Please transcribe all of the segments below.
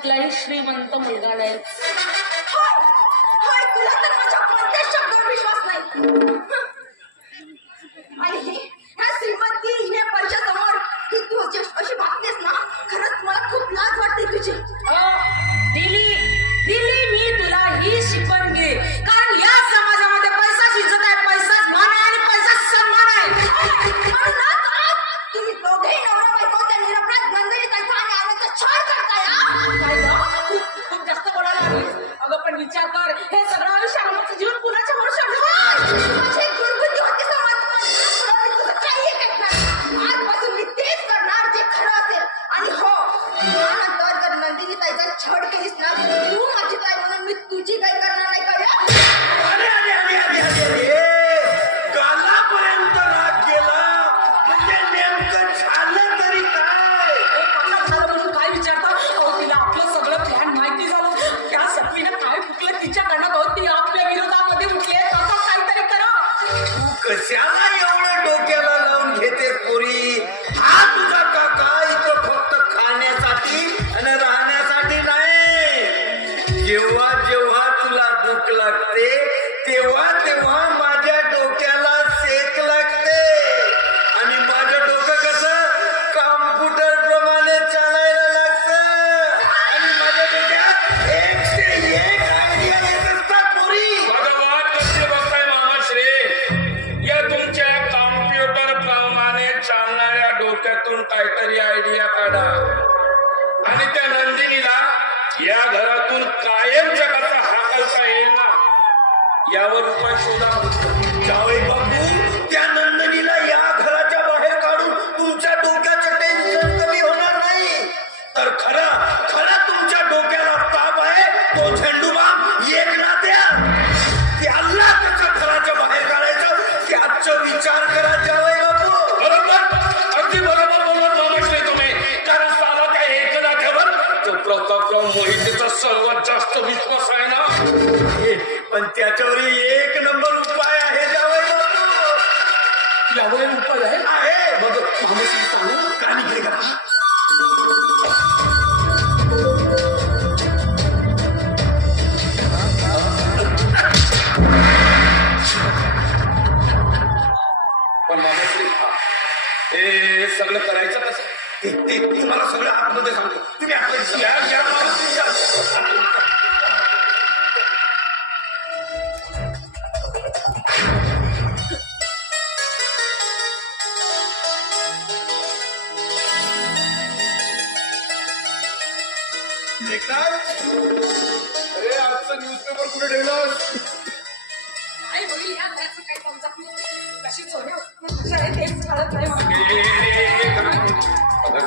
कुठलाही श्रीमंत मुलगा नाही. तुला तर माझ्या कोणत्याच शब्दावर विश्वास नाही. आणि ह्या श्रीमंती हे पैशासमोर ही तू अशी वागतेस ना, खरंच मला खूप लाज वाटते तुझी. दिली मी तुला ही शिकवण घे, कारण या समाजामध्ये पैसाच इज्जत आहे, पैसाच मान आहे आणि पैसाच सन्मान आहे. तुम्ही दोघेही नवरा बायको त्या निरपराध नंदिनी ताईचा आणि आनंदचा छळ करताय. खूप जास्त बोलायला लागली. अगं पण विचार कर, हे सगळं आयुष्य आमचं जीवन कुणाच्या भरोशावर. माझी दुर्बुद्धी होती समाज, पण तुझं काही ऐकणार. आजपासून मी तेच करणार जे खरं असेल. आणि हो, त्यानंतर जर नंदिनी ताईचा छळ केलीस ना, तू माझी काय म्हणून मी तुझी काय करणार नाही. कळलं? कालापर्यंत राग गेला म्हणजे नेमकं झालं तरी काय? म्हणून काय विचारता? अहो तिला आपलं सगळं प्लॅन माहिती झालं. त्या सखीनं काय फुकलं तिच्या कानात, अहो ती आपल्या विरोधामध्ये उठली. तसं काहीतरी करा. तू कशाला एवढं डोक्याला लावून घेते पोरी? हा तुझा काका इथं फक्त खाण्यासाठी आणि राहण्यासाठी नाही. जेव्हा जेव्हा तुला दुःख लागते तेव्हा तेव्हा माझ्या डोक्याला सेक लागते. आणि माझं डोकं कसं कॉम्प्युटर प्रमाणे चालायला लागतं. आणि माझ्या डोक्यात 101 आयडिया येत असतात पोरी. भगवान कसे बघताय मामाश्री? या तुमच्या कॉम्प्युटर प्रमाणे चालणाऱ्या डोक्यातून काहीतरी आयडिया काढा आणि त्या नंदिनीला या घरातून कायमच्या कसा हाकलता येईल ना, यावर उपाय शोधा. जावई बापू, त्या नंदिनीला या घराच्या बाहेर काढून तुमच्या डोक्याचं टेन्शन कमी होणार नाही. तर खरा तुमच्या डोक्याला ताप आहे तो झेंडूबाम एकनाथ द्या. त्याला त्याच्या घराच्या बाहेर काढायचं त्याचं विचार करा जावई बापू. बरोबर, अगदी बरोबर बोलत मामाश्री तुम्ही. कारण साला त्या एकनाथावर तो प्रतापराव मोहितेचा सर्वात जास्त विश्वास आहे ना. पण त्याच्यावर एक नंबर उपाय आहे जावई बापू. यावर उपाय आहे. मग मामाश्री सांगू का निघले का? पण मामाश्री हे सगळं करायचं कसं? ते मला सगळं आतमध्ये सांगतो. तुम्ही आपल्या या अरे आजचं न्यूजपेपर कुठे ठेवलं? काय होईल या घराचं काही समजत नाही. कशी चोरी होत आहे तेच कळत नाही.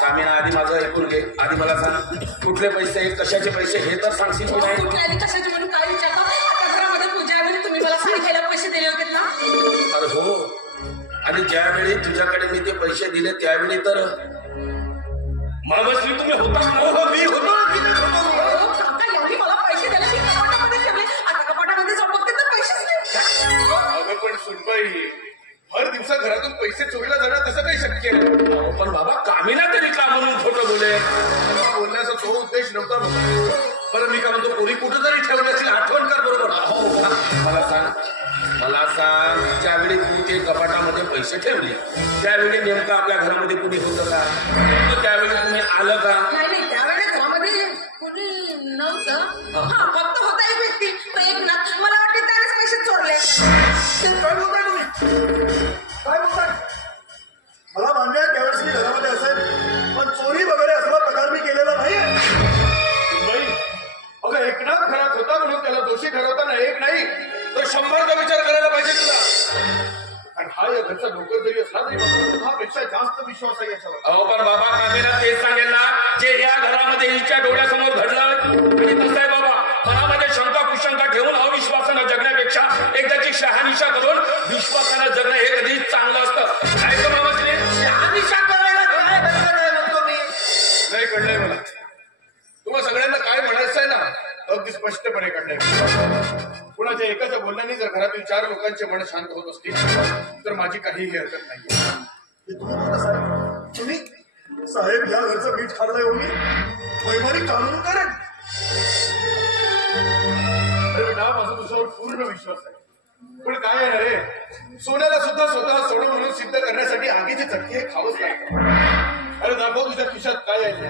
कामीना, आधी माझं ऐकून घे. आधी मला सांग, कुठले पैसे, कशाचे पैसे हे तर सांगशील की नाही? कुठल्या कशाची म्हणून काय विचारतो? आता घरामध्ये पूजावेळी तुम्ही मला सांगायला पैसे दिले होते ना. अरे हो, आणि ज्यावेळी तुझ्याकडे मी ते पैसे दिले त्यावेळी तर मामाश्री तुम्ही होता. मी होतो. काका एवढी मला पैसे दिले, मी कपाटामध्ये ठेवले. आता कपाटामध्ये जाऊन बघते तर पैसेच नाही. अगं पण सुनबाई, हर दिवसा घरातून पैसे चोरीला जाणं कसं काही शक्य आहे? पण बाबा, कामीना तरी का म्हणून खोटं बोले? बोलण्याचा तो उद्देश नव्हता. बरं मी का म्हणतो, पोरी कुठं तरी ठेवण्याची आठवण कर. बरोबर, मला सांग ज्यावेळी तुम्ही ते कपाटामध्ये पैसे ठेवले त्यावेळी नेमकं आपल्या घरामध्ये कुणी होतं का? त्यावेळी तुम्ही आलं का? नाही, त्यावेळेस घरामध्ये कुणी नव्हतं. हा, फक्त होता एक व्यक्ती, तो एकनाथ. मला वाटते त्यानेच पैसे चोरले. काय बोलताय तुम्ही? काय बोलताय? मला मान्य आहे त्यावेळेस मी घरामध्ये असेल, पण चोरी वगैरे असला प्रकार मी केलेला नाही. अगं एकनाथ घरात होता म्हणून त्याला दोषी ठरवताना एक नाही तर 100चा विचार करायला पाहिजे तुला. आणि हा या घरचा नोकर जरी असला तरी हा पेक्षा जास्त विश्वास आहे याच्यावर. अहो पण बाबा, कामीना तेच सांगेल ना जे या घरामध्ये हिच्या डोळ्यासमोर घडलं. आणि कसं आहे बाबा, मनामध्ये शंका कुशंका ठेवून अविश्वासानं जगण्यापेक्षा एकदाची शहानिशा करून विश्वासानं जगणं हे कधी चांगलं असतं. काय का बाबा, शहानिशा करायला काय हरकत आहे म्हणतो मी. नाही कळलंय मला. तुम्हाला सगळ्यांना काय म्हणायचं आहे ना, अगदी स्पष्टपणे कळलंय. कुणाच्या एकाच्या बोलण्याने जर घरातील 4 लोकांचे मन शांत होत असतील तर माझी काहीही हरकत नाही. तुम्ही साहेब या घरचं मीठ खाल्लंय हो मी. वैमानिक कानून करेन. अरे बेटा माझा तुझ्यावर पूर्ण विश्वास आहे. पण काय आहे रे, सोन्याला सुद्धा स्वतः सोनं म्हणून सिद्ध करण्यासाठी आगीची चटकी हे खावंच लागतं. अरे दाखव तुझ्या खिशात काय आहे ते.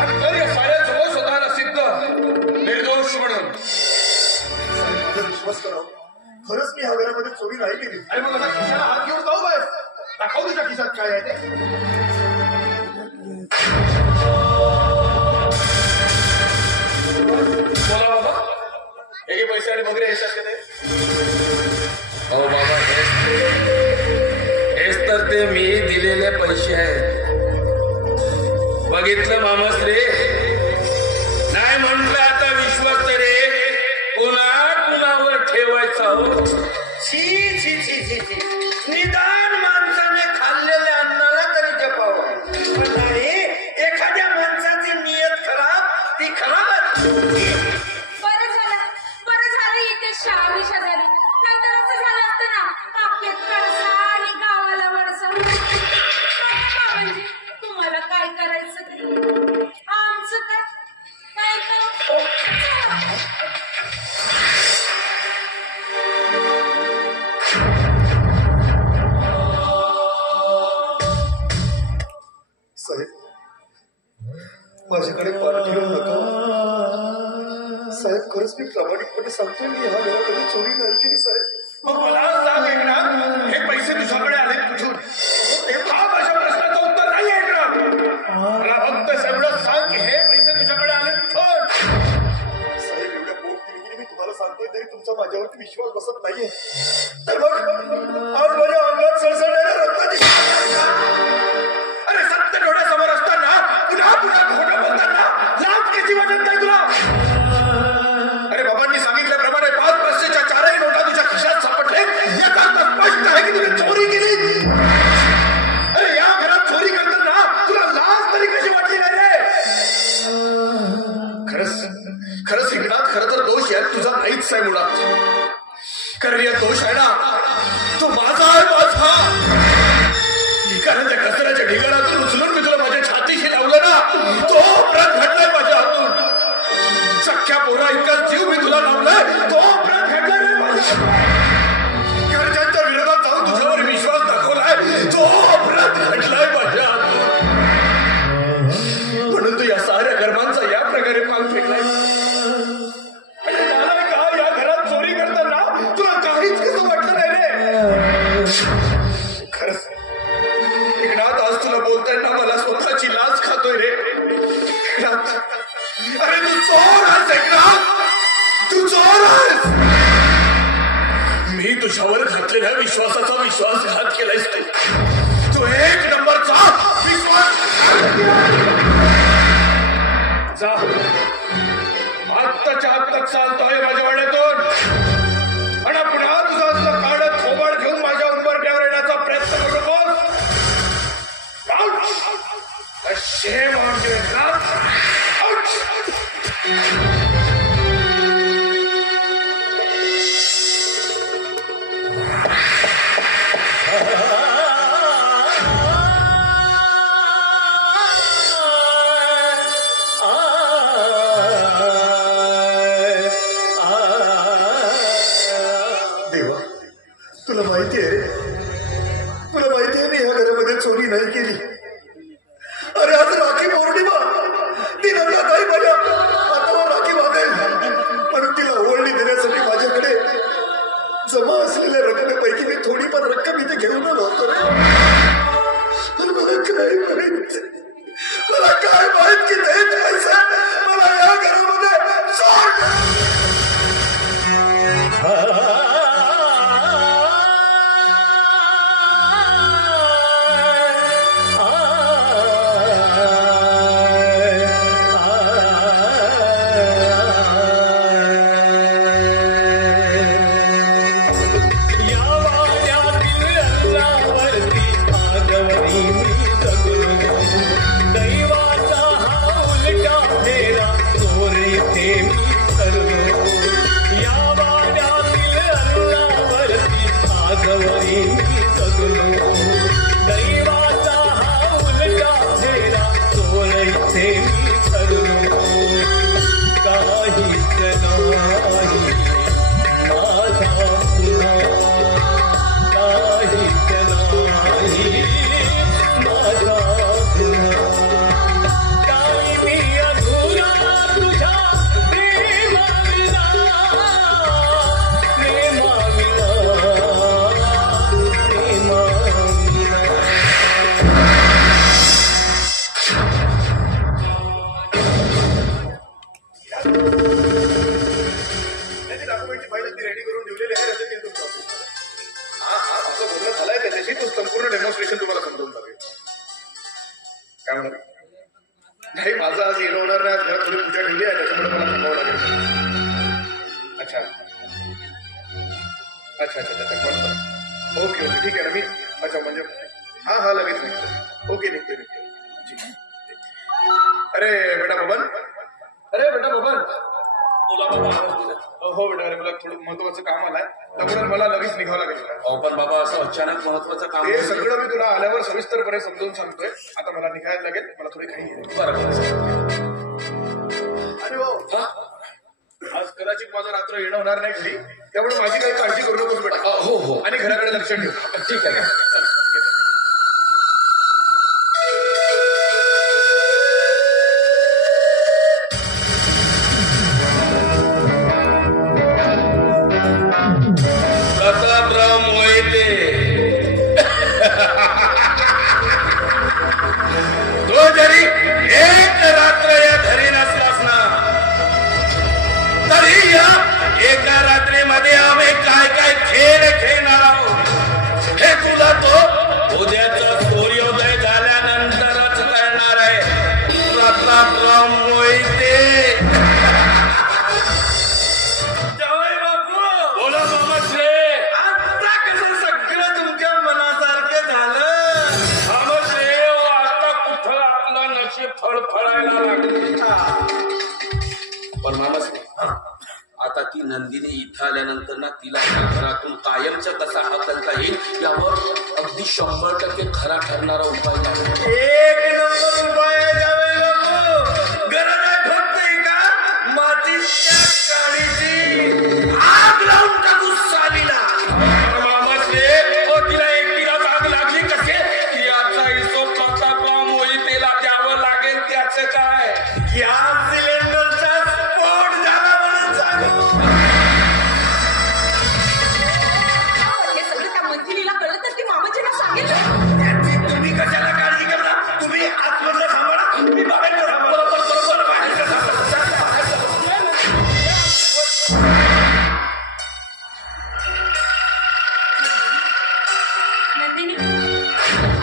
आणि कर या साऱ्यासमोर स्वतःला सिद्ध निर्दोष म्हणून. विश्वास करावा, खरंच मी ह्या घरामध्ये चोरी नाही केली. अरे मग असा खिशाला हात घेऊन जाऊ बाय, दाखव तुझ्या खिशात काय आहे ते. बोला बाबा, हे पैसे आणि वगैरे हिशात ते. हो बाबा, हेच तर ते मी दिलेले पैसे आहेत. बघितलं मामसले, नाही म्हटलं आता विश्वास तरी कुणावर ठेवायचा हो. छी छी छी छी छी, निदान माणसाने खाल्लेल्या अन्नाला तरी जपावं, पण नाही एखाद्या माणसाची नियत खराब, ती खराबच. बरं झालं इथे शाविशा झाली, नंतर असं झालं असतं ना, काकेत कळसा आणि गावाला वळसा. बाबांजी, तुम्हाला काय करायचं ते आमचं काय साहेब, माझ्याकडे पार ठेवू नका साहेब. खरंच मी प्रामाणिकपणे सांगतोय, मी ह्या घरामध्ये चोरी नाही केली साहेब. मग मला सांग एकनाथ, हे पैसे तुझ्याकडे आले कुठून? हा माझ्या प्रश्नाचं उत्तर नाही एकनाथ. मला फक्त एवढं सांग की हे पैसे तुझ्याकडे आले कुठून? साहेब, एवढ्या पोट तिरकीने मी तुम्हाला सांगतोय तरी तुमचा माझ्यावरती विश्वास बसत नाहीये. तर मग आज माझ्या अंगात सळसळणाऱ्या रक्ताची. अरे सत्य डोळ्यासमोर असताना पुन्हा पुन्हा खोटं बोलताना लाज कशी वाटत नाही तुला? अरे बाबांनी सांगितल्याप्रमाणे 5 पैशाच्या 4ही नोटा तुझ्या खिशात सापडले, याचा अर्थ स्पष्ट आहे की तुम्ही चोरी केली. अरे या घरात चोरी करताना तुला लाज तरी कशी वाटली नाही रे? खरंच एकनाथ, खरं तर दोष यात तुझा नाहीच आहे मुळात. कारण या दोष आहे ना, तो माझा आहे, माझा. कारण त्या कचऱ्याच्या ढिगाणातून उचलून मी तुला माझ्या छातीशी लावलं ना, तो अपराध घडलाय माझ्या हातून. सख्या पोरा इतकाच जीव मी तुला लावलाय, तो अपराध घडलाय रे माझ्या. घरच्यांच्या विरोधात जाऊन तुझ्यावर विश्वास दाखवलाय, तो अपराध घडलाय माझ्या हातून. म्हणून तू या साऱ्या कर्मांचा या प्रकारे पांग फेकलाय. का या घरात चोरी करताना तुला काहीच कसं वाटलं नाही रे? खरंच एकनाथ, आज तुला बोलताना मला स्वतःची लाज खातोय रे. एकनाथ, अरे तू चोर आहेस एकनाथ, तू चोर आहेस. मी तुझ्यावर घातलेल्या विश्वासाचा विश्वासघात केलायस तू. 1 नंबरचा विश्वासघात. जा, आत्ताच्या आत्ताच चालतोय माझ्या वाड्यातून. आणि पुन्हा तुझा असलं काढत थोबाड घेऊन माझ्या उंबरट्यावर येण्याचा प्रयत्न करू नकोस. Shame on you, God! Ouch! देवा, तुला माहिती आहे रे, तुला माहिती आहे मी ह्या घरामध्ये चोरी नाही केली. अरे आज राखी पौर्णिमा, ती नंदाताई माझ्या हातावर राखी बांधेल म्हणून तिला ओवळणी देण्यासाठी माझ्याकडे जमा असलेल्या रकमेपैकी मी थोडीफार रक्कम इथे घेऊन आलो होतो रे. पण मला काय माहित की तेच पैसा मला या घरामध्ये सोड. मी तो संपूर्ण डेमॉन्स्ट्रेशन तुम्हाला समजावून सांगेल. काय म्हणा नाही, माझं आज येणं होणार नाही. आज घरात थोडी पूजा ठेवली आहे, त्याच्यामुळे मला थांबावं लागेल. अच्छा अच्छा अच्छा अच्छा बरं. ओके ओके ठीक आहे ना. मी अच्छा म्हणजे हा लगेच निघतो. ओके निघतो. अरे बेटा बबन, बोला बाबा. हो बेटा, अरे मला थोडं महत्वाचं काम आलंय, त्यामुळे मला लगेच निघावं लागेल. पण बाबा असं अचानक महत्वाचं काम हे सगळं मी तुला आल्यावर सविस्तरपणे समजावून सांगतोय. आता मला निघायला लागेल, मला थोडी घाई आहे. अरे हो, आज कदाचित माझं रात्र येणं होणार नाही घरी, त्यामुळे माझी काही काळजी करू नकोस बेटा. हो आणि घराकडे लक्ष ठेव. ठीक आहे. तो जरी एक रात्र या घरी नसलास ना, तरी या एका रात्रीमध्ये आम्ही काय काय खेळ खेळणार आहोत हे तुला तो उद्याचा सूर्योदय झाल्यानंतरच कळणार आहे. प्रतापराव मोहिते. जावई बापू, बोला मामाश्रे. आता कसं सगळं तुमच्या मनासारखं झालं? मामाश्रे, आता कुठं आपलं नशीब फळफळायला लागलं. पण मामाश्री, आता ती नंदिनी इथं आल्यानंतर ना तिला या घरातून कायमचा कसा हाकलता येईल यावर अगदी 100% खरा ठरणारा उपाय आहे. एक नंबर उपाय आहे जावई बापू. गरज आहे फक्त एका मातीच्या काडीची. आग लावून टाकू सालीला. मामाश्रे, तिला एकटीला आग लागली कसे? याचा हिशोब प्रतापराव मोहितेला द्यावं लागेल. त्याचं काय? गॅस सिलेंडरचा स्फोट झाला म्हणून सांगू. हे सगळं त्या मंजिलीला कळलं तर ती मामाजीला सांगेल. त्याची तुम्ही कशाला काळजी करता? तुम्ही आतमधलं सांभाळा, मी बाहेरचं सांभाळा. बरोबर बाहेरचं सांभाळा. नंदिनी,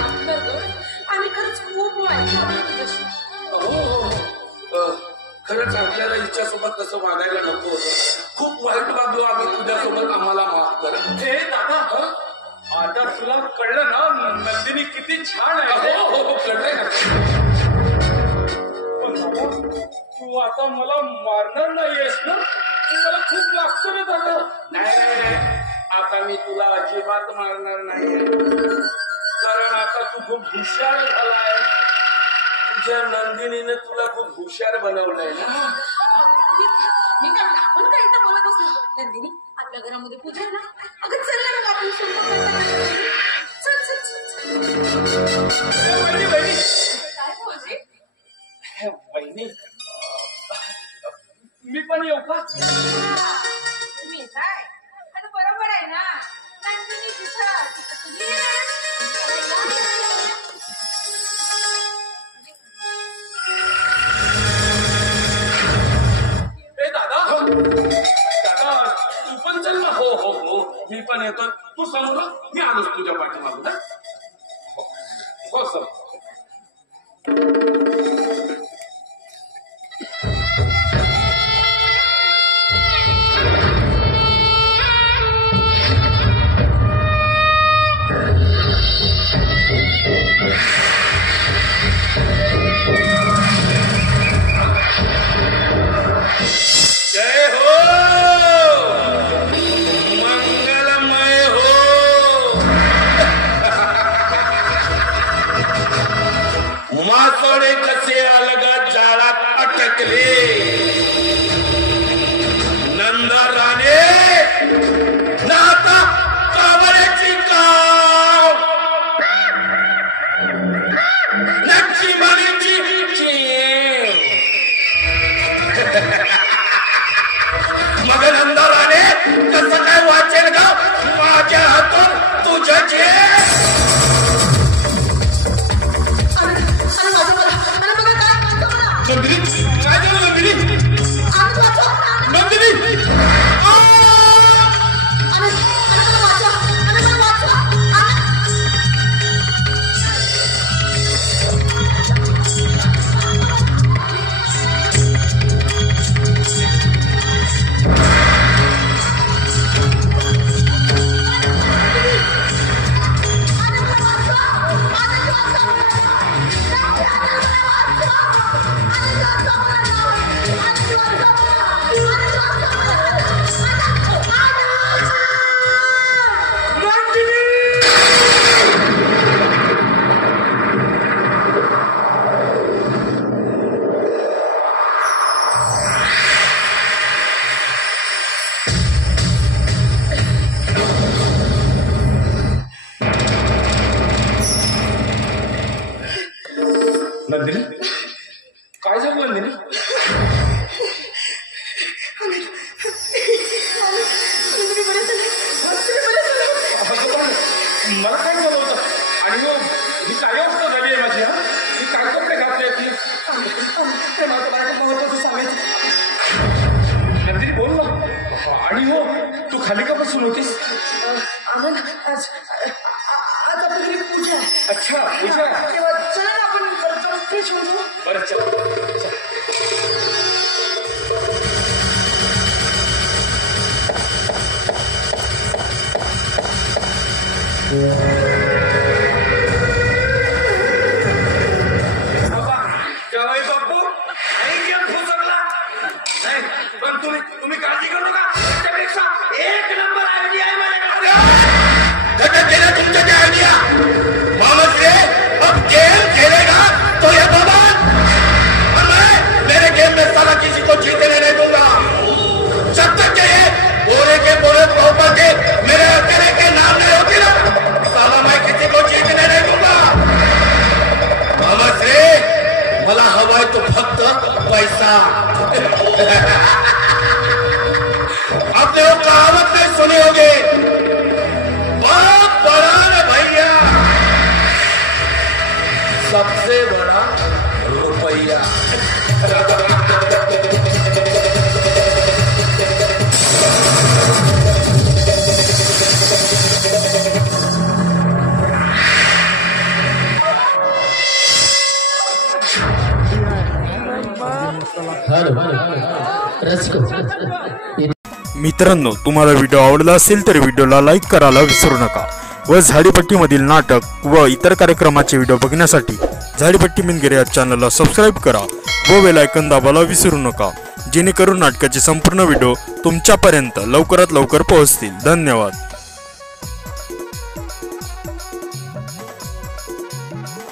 आपलं घर आम्ही खरंच खूप वाईट वागलो तुझ्याशी. हो खरंच आपल्याला हिच्यासोबत तसं वागायला नको होतं. खूप वाईट वागलो आम्ही तुझ्यासोबत. आम्हाला माफ कर. हे दादा, आता तुला कळलं ना नंदिनी किती छान आहे? हो कळलंय ना. पण बाबा, तू आता मला मारणार नाहीयेस ना? मला खूप लागतो रे दादा. नाही, आता मी तुला अजिबात मारणार नाहीये, कारण आता तू खूप हुशार झालाय. तुझ्या नंदिनीने तुला खूप हुशार बनवलंय ना. मी काय म्हणते, आपण काय इथं बोलत असतो? नंदिनी, आपल्या घरामध्ये पूजा आहे ना. अगं चल ना मग आपण स्वयंपाक करायला. चल. वहिनी, काय बोलते? वहिनी, मी पण येऊ का? तुम्ही काय आता बरोबर आहे ना. नंदिनी तिथं तुझी दादा, तू पण चल ना. हो मी पण येतो. तू समज, मी आलोच तुझ्या पाठीमागून. हो सर. जय हो, मंगलमय हो. मासोळे कसे अलगद जाळात अटकले. नंदराने नाता कावऱ्याची काव, नक्षी मारीची चेव. मग नंदराने कसं काय वाचेल ग माझ्या हातून तुझ्या जे. अरे माझं मला, अरे बघा काय म्हणतो मला. नंदिनी, काय झालं नंदिनी? मला काय बोलवतं आणि हो ही काय अवस्था झाली आहे माझी हा मी काय कपडे घातले ती ते मला बायको महत्वाचं सांगायचं. नंदिनी बोल ना आणि हो तू खाली का बसून होतीस आनंद आज आपल्या घरी पूजा आहे. अच्छा पूजा तेव्हा चला ना आपण फ्रेश होतो. बरं चल जावई बापू ऐकून फुसकला नाही पण तुम्ही काळजी करू नका त्यापेक्षा एक नंबर आयडिया आहे माझ्याकडे. तुमच्या आइडिया मामस रे अब गेम खेलेगा तो ये बाबा और मैं मेरे गेम में साला किसी को जीतने नहीं दूंगा. जब तक के ये बोरे के बोरे प्रॉपर के मेरे अकेले के नाम नहीं होती ना साला मैं किसी को जीतने नहीं दूंगा. मामस रे मला हवाय तो फक्त पैसा. आपने वो कहावत नहीं सुनी होगी बहुत बड़ा ना भैया सबसे बड़ा रुपया. मित्रांनो, तुम्हाला व्हिडिओ आवडला असेल तर व्हिडिओला लाईक करायला विसरू नका व झाडीपट्टीमधील नाटक व इतर कार्यक्रमाचे व्हिडिओ बघण्यासाठी झाडीपट्टी मिनगिरे या चॅनलला सबस्क्राईब करा व बेल आयकॉन दाबायला विसरू नका, जेणेकरून नाटकाचे संपूर्ण व्हिडिओ तुमच्यापर्यंत लवकरात लवकर पोहोचतील. धन्यवाद.